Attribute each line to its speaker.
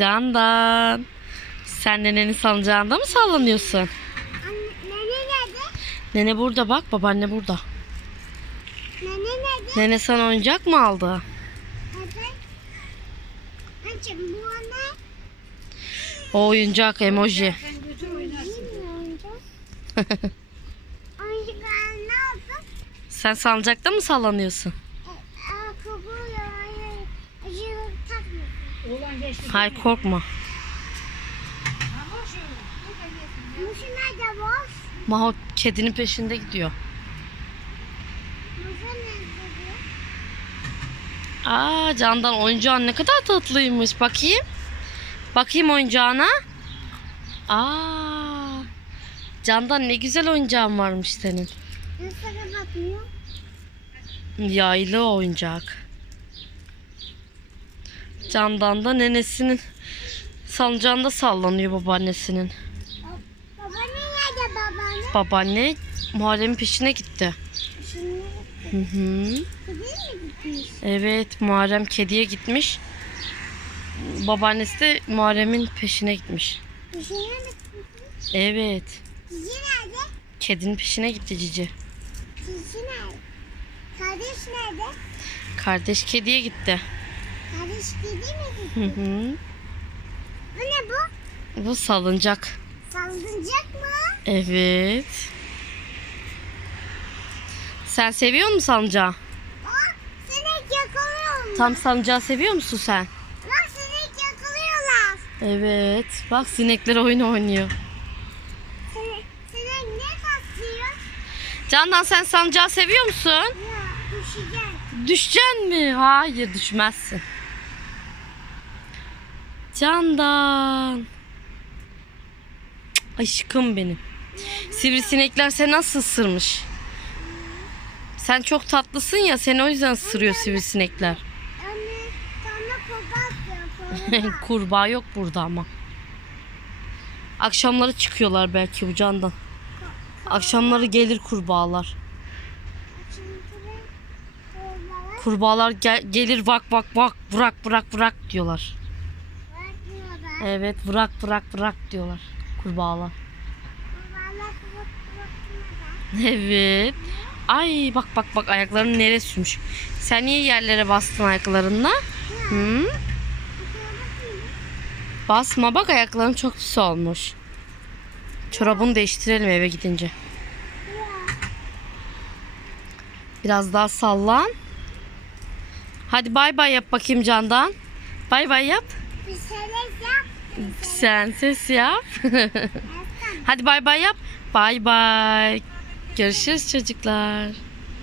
Speaker 1: Candan. Sen nenenin salıncağında mı sallanıyorsun?
Speaker 2: Anne, nene nerede?
Speaker 1: Nene burada bak babaanne burada.
Speaker 2: Nene nerede?
Speaker 1: Nene sana oyuncak mı aldı?
Speaker 2: Evet. Anneciğim bu ne?
Speaker 1: O oyuncak emoji. Sen salıncakta mı sallanıyorsun?
Speaker 2: Hayır
Speaker 1: korkma. Maho kedinin peşinde gidiyor. Aa Candan oyuncağın ne kadar tatlıymış. Bakayım. Bakayım oyuncağına. Aa. Candan ne güzel oyuncağın varmış senin.
Speaker 2: Nasıl?
Speaker 1: Yaylı oyuncak. Candan da nenesinin salıncağında sallanıyor babaannesinin.
Speaker 2: Baba nerede babaanne?
Speaker 1: Babaanne Muharrem'in peşine gitti.
Speaker 2: Şimdi
Speaker 1: Hı hı.
Speaker 2: kedi mi gitmiş?
Speaker 1: Evet Muharrem kediye gitmiş. Babaannesi de Muharrem'in peşine gitmiş.
Speaker 2: Şey nerede gitmiş?
Speaker 1: Evet.
Speaker 2: Cici nerede?
Speaker 1: Kedinin peşine gitti Cici.
Speaker 2: Cici nerede? Kardeş nerede?
Speaker 1: Kardeş kediye gitti.
Speaker 2: Kardeş kedi mi
Speaker 1: Hı hı.
Speaker 2: Bu ne bu?
Speaker 1: Bu salıncak.
Speaker 2: Sallanacak mı?
Speaker 1: Evet. Sen seviyor musun salıncağı?
Speaker 2: Aa, sinek yakalıyor?
Speaker 1: Tam salıncağı seviyor musun sen?
Speaker 2: Lan sinek yakalıyorlar.
Speaker 1: Evet. Bak sinekler oyun oynuyor.
Speaker 2: Sinek, sinek ne tatlıyor?
Speaker 1: Candan sen salıncağı seviyor musun?
Speaker 2: Ya düşeceğim.
Speaker 1: Düşeceksin mi? Hayır düşmezsin. Candan. Aşkım benim. Sivrisinekler seni nasıl ısırmış? Sen çok tatlısın ya seni o yüzden ısırıyor sivrisinekler.
Speaker 2: Kurbağa
Speaker 1: yok burada ama. Akşamları çıkıyorlar belki bu candan. Akşamları gelir kurbağalar
Speaker 2: Kurbağalar
Speaker 1: gel- gelir bak bak bak bırak bırak bırak diyorlar. Evet bırak bırak bırak diyorlar kurbağalar. Evet. Ay bak bak bak ayaklarının neresiymiş. Sen niye yerlere bastın ayaklarınla? Hı? Basma bak ayakların çok pis olmuş. Çorabını değiştirelim eve gidince. Biraz daha sallan. Hadi bay bay yap bakayım Candan. Bay bay yap.
Speaker 2: Bir şeyler yap.
Speaker 1: Sen ses yap. Hadi bay bay yap. Bay bay. Görüşürüz çocuklar.